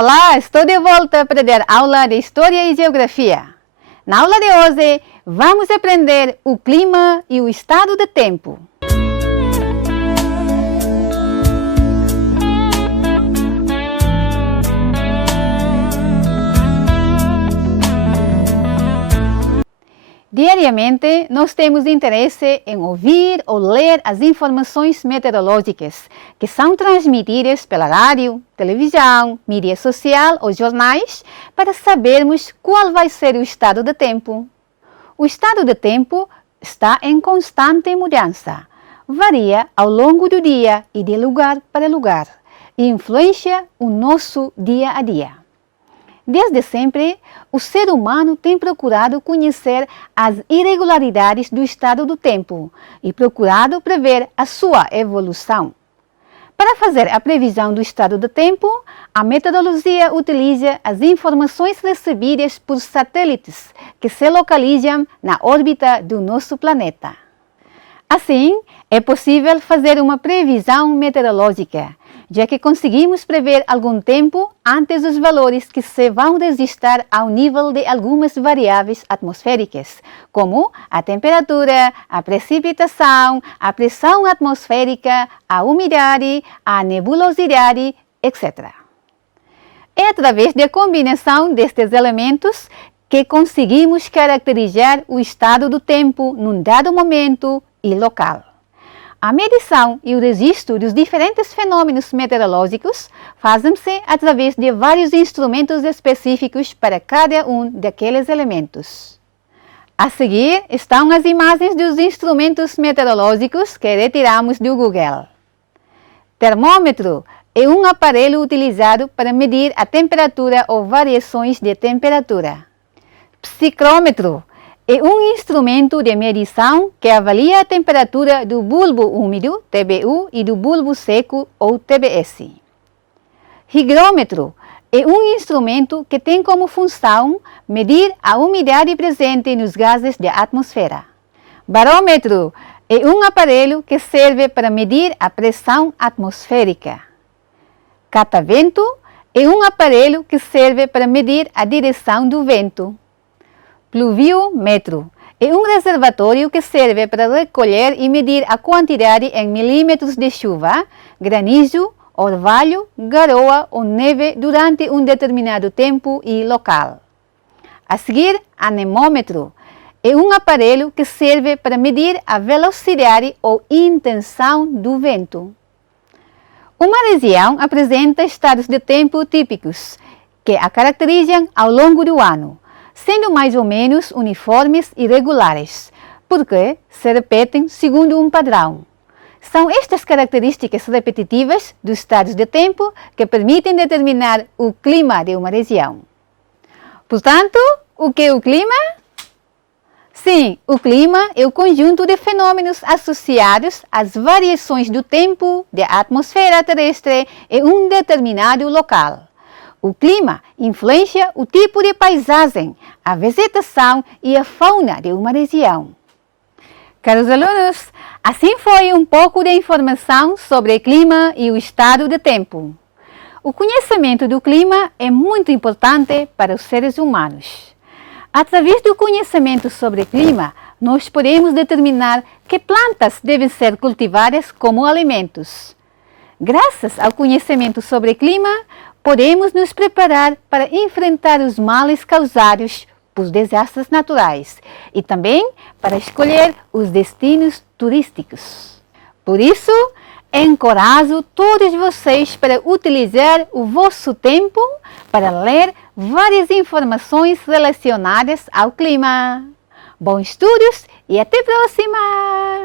Olá, estou de volta para dar aula de História e Geografia. Na aula de hoje, vamos aprender o clima e o estado do tempo. Diariamente, nós temos interesse em ouvir ou ler as informações meteorológicas que são transmitidas pela rádio, televisão, mídia social ou jornais para sabermos qual vai ser o estado do tempo. O estado do tempo está em constante mudança, varia ao longo do dia e de lugar para lugar e influencia o nosso dia a dia. Desde sempre, o ser humano tem procurado conhecer as irregularidades do estado do tempo e procurado prever a sua evolução. Para fazer a previsão do estado do tempo, a meteorologia utiliza as informações recebidas por satélites que se localizam na órbita do nosso planeta. Assim, é possível fazer uma previsão meteorológica, já que conseguimos prever algum tempo antes dos valores que se vão registrar ao nível de algumas variáveis atmosféricas, como a temperatura, a precipitação, a pressão atmosférica, a umidade, a nebulosidade, etc. É através da combinação destes elementos que conseguimos caracterizar o estado do tempo num dado momento e local. A medição e o registro dos diferentes fenômenos meteorológicos fazem-se através de vários instrumentos específicos para cada um daqueles elementos. A seguir estão as imagens dos instrumentos meteorológicos que retiramos do Google. Termômetro é um aparelho utilizado para medir a temperatura ou variações de temperatura. Psicrômetro é um instrumento de medição que avalia a temperatura do bulbo úmido, TBU, e do bulbo seco, ou TBS. Higrômetro é um instrumento que tem como função medir a umidade presente nos gases da atmosfera. Barômetro é um aparelho que serve para medir a pressão atmosférica. Catavento é um aparelho que serve para medir a direção do vento. Pluviômetro é um reservatório que serve para recolher e medir a quantidade em milímetros de chuva, granizo, orvalho, garoa ou neve durante um determinado tempo e local. A seguir, anemômetro é um aparelho que serve para medir a velocidade ou intenção do vento. Uma região apresenta estados de tempo típicos que a caracterizam ao longo do ano, sendo mais ou menos uniformes e regulares, porque se repetem segundo um padrão. São estas características repetitivas dos estados de tempo que permitem determinar o clima de uma região. Portanto, o que é o clima? Sim, o clima é o conjunto de fenômenos associados às variações do tempo da atmosfera terrestre em um determinado local. O clima influencia o tipo de paisagem, a vegetação e a fauna de uma região. Caros alunos, assim foi um pouco de informação sobre o clima e o estado do tempo. O conhecimento do clima é muito importante para os seres humanos. Através do conhecimento sobre o clima, nós podemos determinar que plantas devem ser cultivadas como alimentos. Graças ao conhecimento sobre o clima, podemos nos preparar para enfrentar os males causados por desastres naturais e também para escolher os destinos turísticos. Por isso, encorajo todos vocês para utilizar o vosso tempo para ler várias informações relacionadas ao clima. Bons estudos e até a próxima!